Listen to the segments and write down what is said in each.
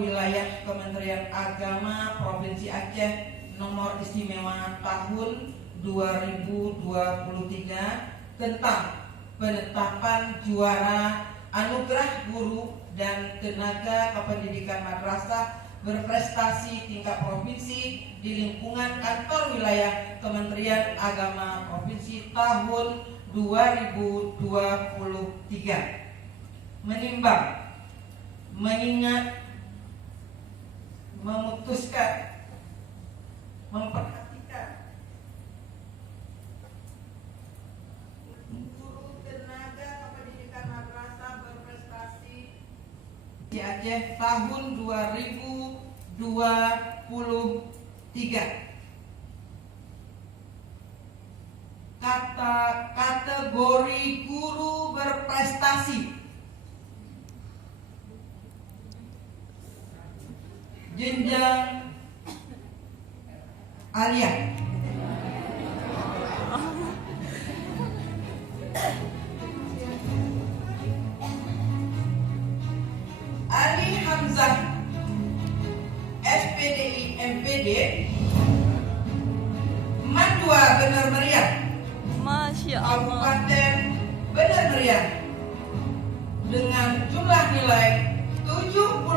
Wilayah Kementerian Agama Provinsi Aceh Nomor Istimewa Tahun 2023 tentang penetapan juara anugerah guru dan tenaga kependidikan madrasah berprestasi tingkat provinsi di lingkungan kantor wilayah Kementerian Agama Provinsi tahun 2023. Menimbang, mengingat, memutuskan, memperhatikan guru tenaga kependidikan madrasah berprestasi di Aceh tahun 2023. Kategori guru berprestasi jenjang aliyah. Ali Hamzah SPDI MPD Mandua Bener Meriah, Masya Allah, Kabupaten Bener Meriah, dengan jumlah nilai 72,18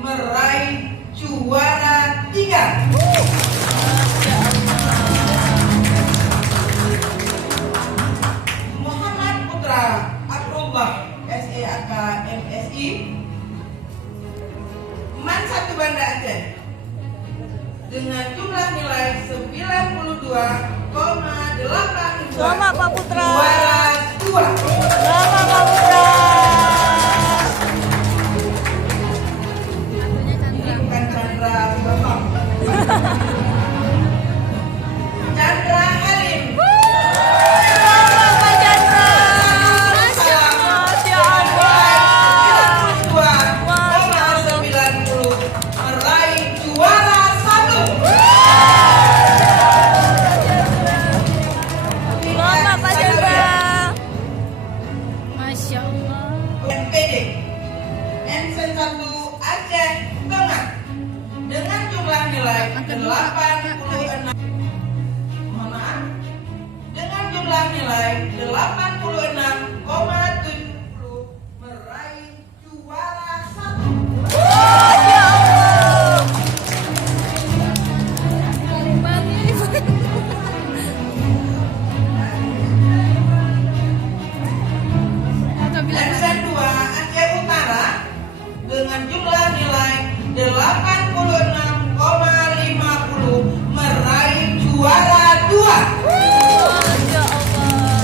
meraih juara 3. Muhammad Putra Abdullah SEAK MSI Man 1 Banda Aceh dengan jumlah nilai 92,82. selamat Pak Putra. Juara 2. Selamat Pak Putra. Bukan Chandra Bapak. Chandra Halim. Selamat Pak Chandra. Masya Allah. 92,90 meraih juara 1. Selamat Pak Chandra. Masya Allah. MPD Ensen 1 Aceh Tengah dengan jumlah nilai 86. Mohon maaf. Dengan jumlah nilai 86,70 meraih juara 1. Masya Allah. Ensen 2 Aceh Utara dengan jumlah nilai 86,50 meraih juara 2. Masya Allah.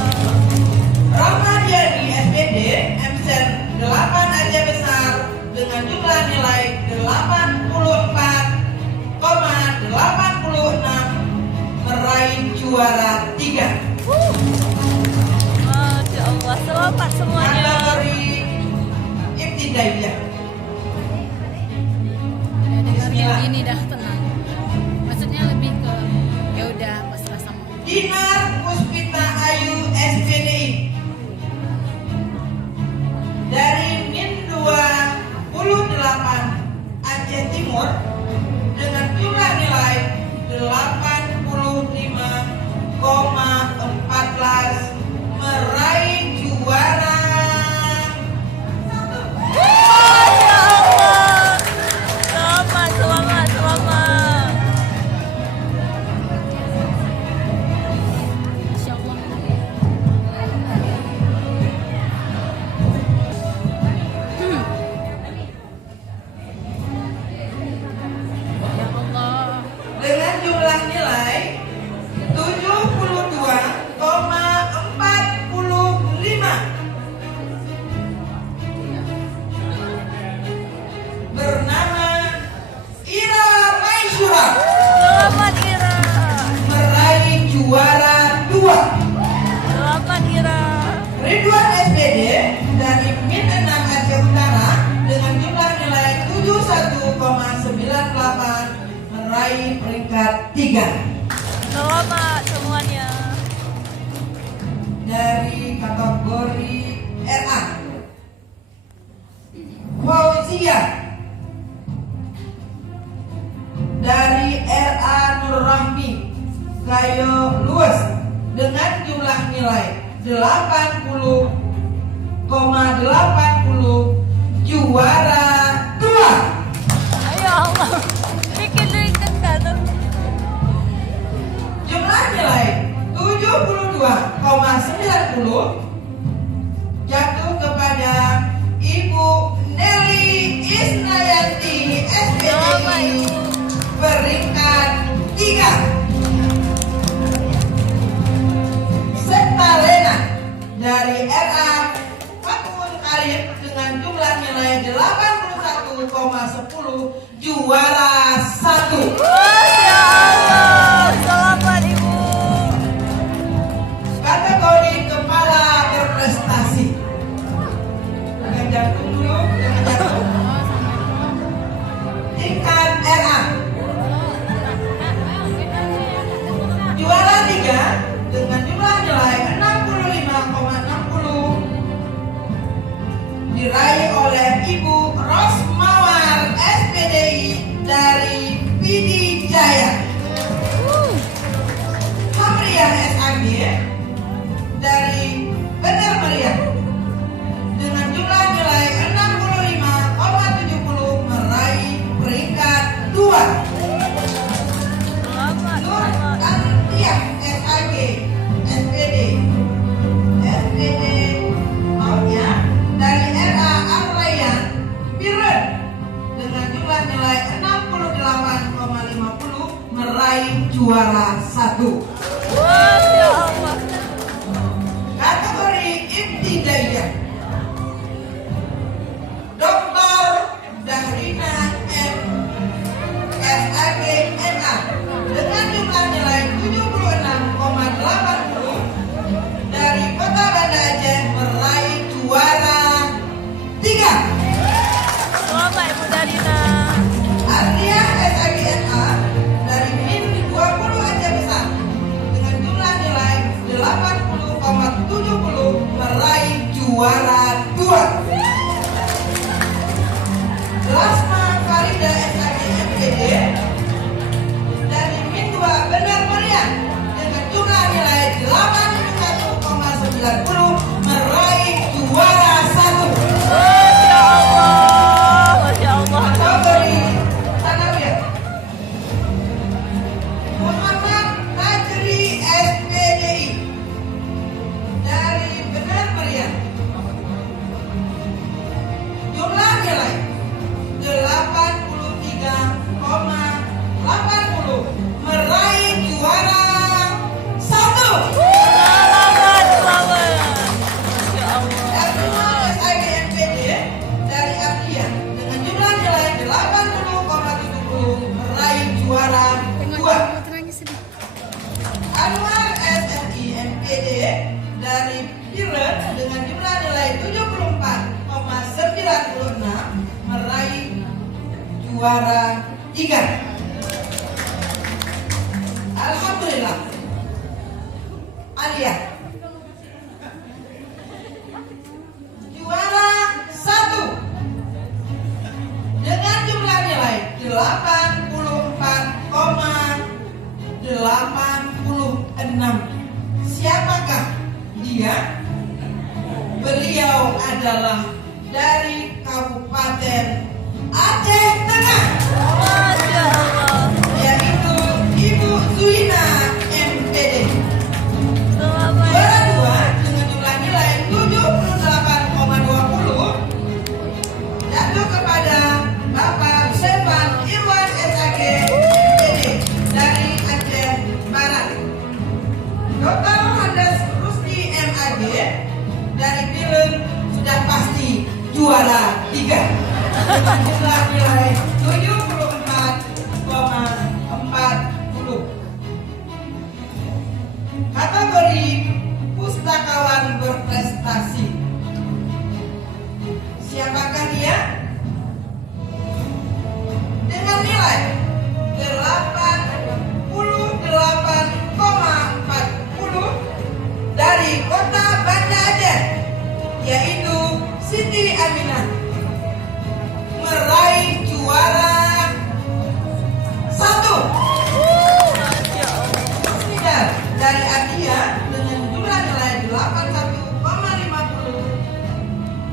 Rahmadiani SPD Emsen 8 Aceh Besar dengan jumlah nilai 84,86 meraih juara 3. Masya Allah. Selamat semuanya. Kategori Ibtidaiyah. Dengarnya gini dah tenang. Maksudnya lebih ke ya udah pasrah sama. Dinar Puspita Ayu SPDI dari Min 28 Aceh Timur dengan jumlah nilai 85,14 meraih juara 1. Masya Allah. Selamat, selamat, selamat. Masya Allah. Ya Allah. Dengan jumlah nilai 72,45 bernama Ira Maisura Selamat Ira. meraih juara 2. Selamat Ira. Ridwan SPD dari Min 6 Aceh Utara dengan jumlah nilai 71,98 meraih peringkat 3. Selamat semuanya. Dari kategori RA Rosia. Dari RA Nur Rahmi Kayo Luas dengan jumlah nilai 80,80 juara 2. Ayo Allah. Bikin lihat kan tuh. Jumlah nilai 72,90 jatuh kepada Ibu Nelly Isnayanti SPDI peringkat 3. Serta Lena dari RA Fatul Karim dengan jumlah nilai 81,10 juara 1. Masya Allah. Selamat Ibu. Kategori kepala berprestasi. Dengan jantung dulu, dengan jantung. Tingkat RA. Juara 3 dengan jumlah nilai 65,60 diraih oleh Ibu Rosmawar SPDI dari PD Jaya. Hamria SAG dari Benar Meriah dengan jumlah nilai 65,70 meraih peringkat 2. Selamat. Nur Selamat. Antiah SAG SPD maunya dari RA Al-Rayyan Biren dengan jumlah nilai 68,50 meraih juara 1. Masya Allah. Kategori ibtidaiyah. Dr. Dahrina M. SAG NA dengan jumlah nilai 76,80 dari Kota Banda Aceh meraih juara 3. Selamat Ibu Darina. Ardia SAG NA dari MIN 20 Aceh Besar dengan jumlah nilai 80,70 meraih juara 2. Lasma Farida SAG MPD dari MIN 2 Benar Meriah dengan jumlah nilai 81,90 meraih juara 1. Masya Allah. Masya Allah. Kategori Tanawiyah. Muhammad Najri SPDI dari Benar Meriah. Jumlah nilai 83,80 meraih juara 1. Selamat. Selamat. Masya Allah. Erwin SIG MPD dari Ardia dengan jumlah nilai 80,70 meraih juara 2. Anwar SRI MPD dari Biren dengan jumlah nilai 74,96 meraih juara 3. Alhamdulillah. Alia juara 1 dengan jumlah nilai 84,86. Siapakah dia? Beliau adalah dari Kabupaten Aceh Tengah, Masya Allah. yaitu Ibu Zuina MPD. Selamat. Juara 2 dengan jumlah nilai 78,20 jatuh kepada Bapak Sevan Irwan SAG MPD dari Aceh Barat. Dr. Handes Rusdi MAG dari Biren sudah pasti juara 3 dengan jumlah nilai 74,40. Kategori pustakawan berprestasi. Siapakah dia? Dengan nilai 88,40 dari Kota Banda Aceh, yaitu Siti Aminah,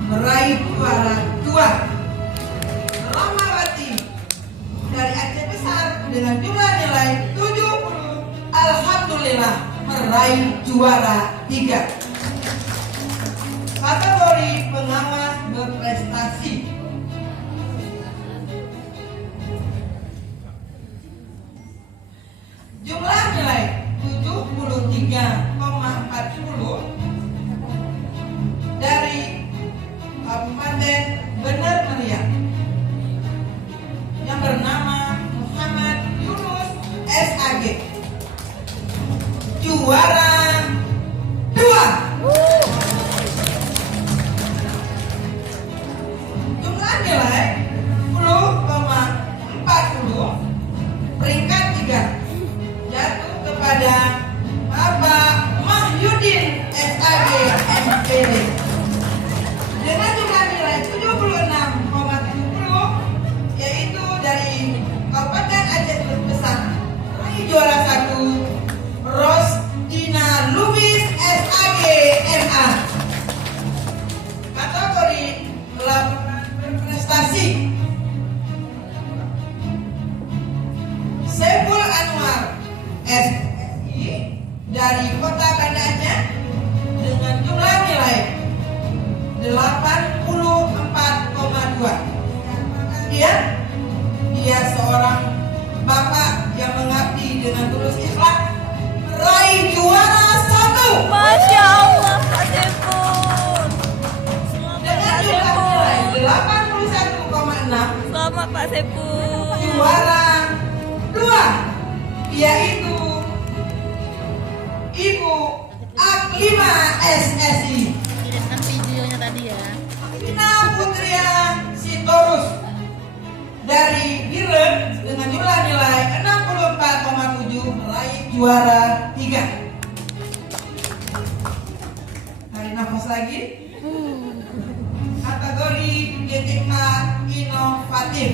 meraih juara 2. Ramawati dari Aceh Besar dengan jumlah nilai 70, alhamdulillah meraih juara 3. Kategori pengawas berprestasi. Jumlah nilai 73,40 dari Kabupaten Bener Meriah yang bernama Muhammad Yunus SAG, juara 2. Jumlah nilai 10,40, peringkat 3 jatuh kepada Bapak Mahyudin SAG MPD dengan jumlah nilai 76,70, yaitu dari Kabupaten Aceh Besar. Meraih juara 1 Rosdina Lubis SAG MA. Kategori laporan berprestasi. Saiful Anwar SSI dari Kota Banda Aceh dengan jumlah nilai 84,2. Dia seorang bapak yang mengabdi dengan tulus ikhlas, meraih juara 1. Masya Allah, Pak Saiful. Dengan jumlah nilai 81,6. Selamat Pak Saiful. Juara 2 yaitu Ibu Aklima SSI. Kirimkan videonya tadi ya. Aklina Putria Sitorus dari Biren dengan jumlah nilai 64,7 meraih juara 3. Tarik nafas lagi. Kategori GTK inovatif.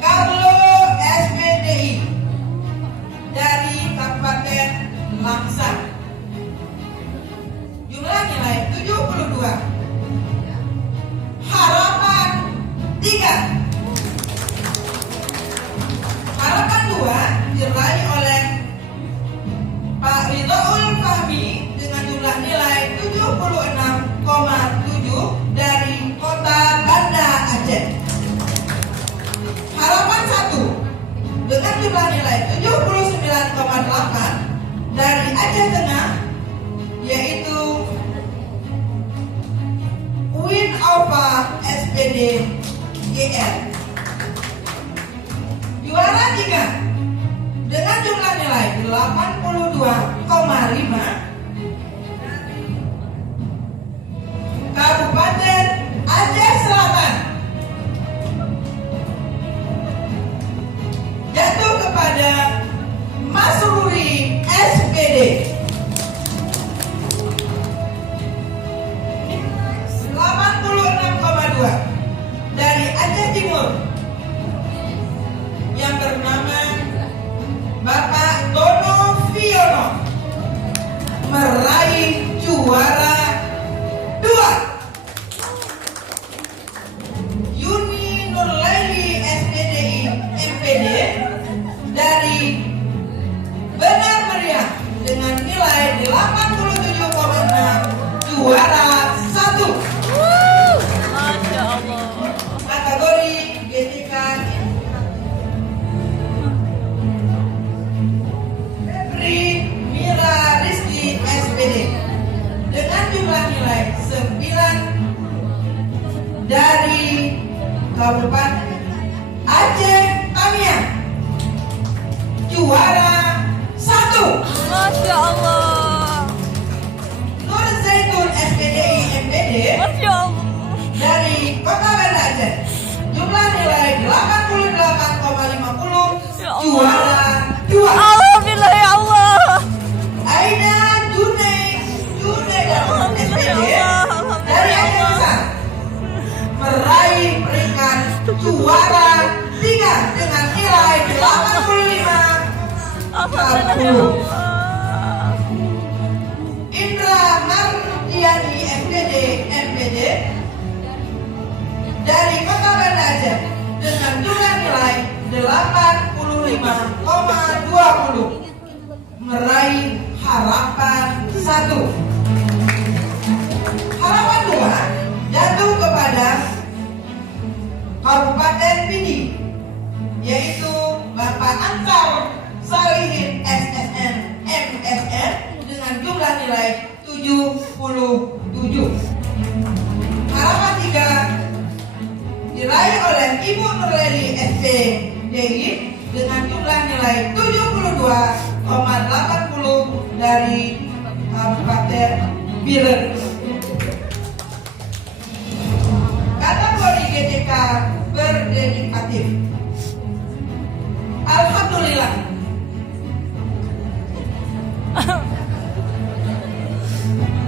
Carlo SPDI dari Kabupaten Langsar. Jumlah nilai 72. Harapan 3. Harapan 2 diraih oleh Pak Ridhoul Fahmi dengan jumlah nilai 76,7 dari Kota Banda Aceh. Harapan 1 dengan jumlah nilai 79,8 dari Aceh Tengah, yaitu Win Alpha SPD GR. Juara 3 dengan jumlah nilai 82,5 Kabupaten Aceh Selatan jatuh kepada Mas Ruri SPD. 86,2 dari Aceh Timur yang bernama Bapak Dono Fiono, meraih juara 2. Yuni Nurlaili SPDI MPD dari Benar Meriah dengan nilai 87,6 juara 1. Masya Allah. Kategori GTK Febri Mira Rizky SPD dengan jumlah nilai 9 dari Kabupaten Aceh Tamiang, juara 1. Masya Allah. Nur Zaitun SPDI MPD Masya Allah. dari Kota Banda Aceh, jumlah nilai 88,50, Ya Allah. juara 2. Alhamdulillah ya Allah. Aida Junaida SPD Alhamdulillah. dari Aceh Besar meraih peringkat juara 3 dengan nilai 85,40. Alhamdulillah ya Allah. Indra Marni SPD MPD dari Kota Banda Aceh dengan jumlah nilai 85,20 meraih harapan 1. Harapan 2 jatuh kepada Kabupaten Pidi, yaitu Bapak Ansar Salihin SSN MSN dengan jumlah nilai 77. Harapan 3 diraih oleh Ibu Nurleli SPDI dengan jumlah nilai 72,80 dari Kabupaten Biren. Kategori GTK berdedikatif. Alhamdulillah.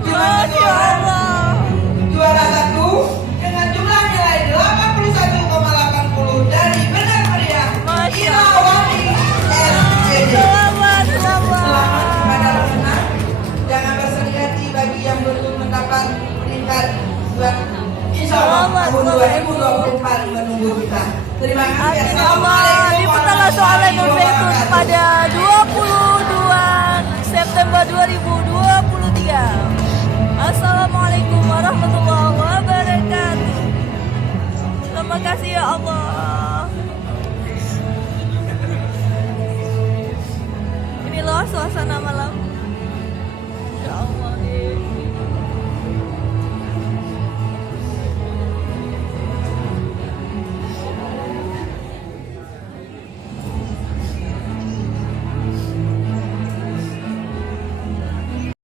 Masya Allah. Juara 1 dengan jumlah nilai 81,80 dari Benar Meriah Masya Irawati SPD. Selamat, Selamat kepada selamat. pemenang. Jangan bersedih hati bagi yang belum mendapat peringkat buat insya Allah Selamat, tahun selamat. 2024 menunggu kita. Terima kasih. Amin Allah. Assalamualaikum Di pertama soalan Nur Zaitun warahmatullahi pada 22 September 2023. Assalamualaikum warahmatullahi wabarakatuh. Terima kasih ya Allah.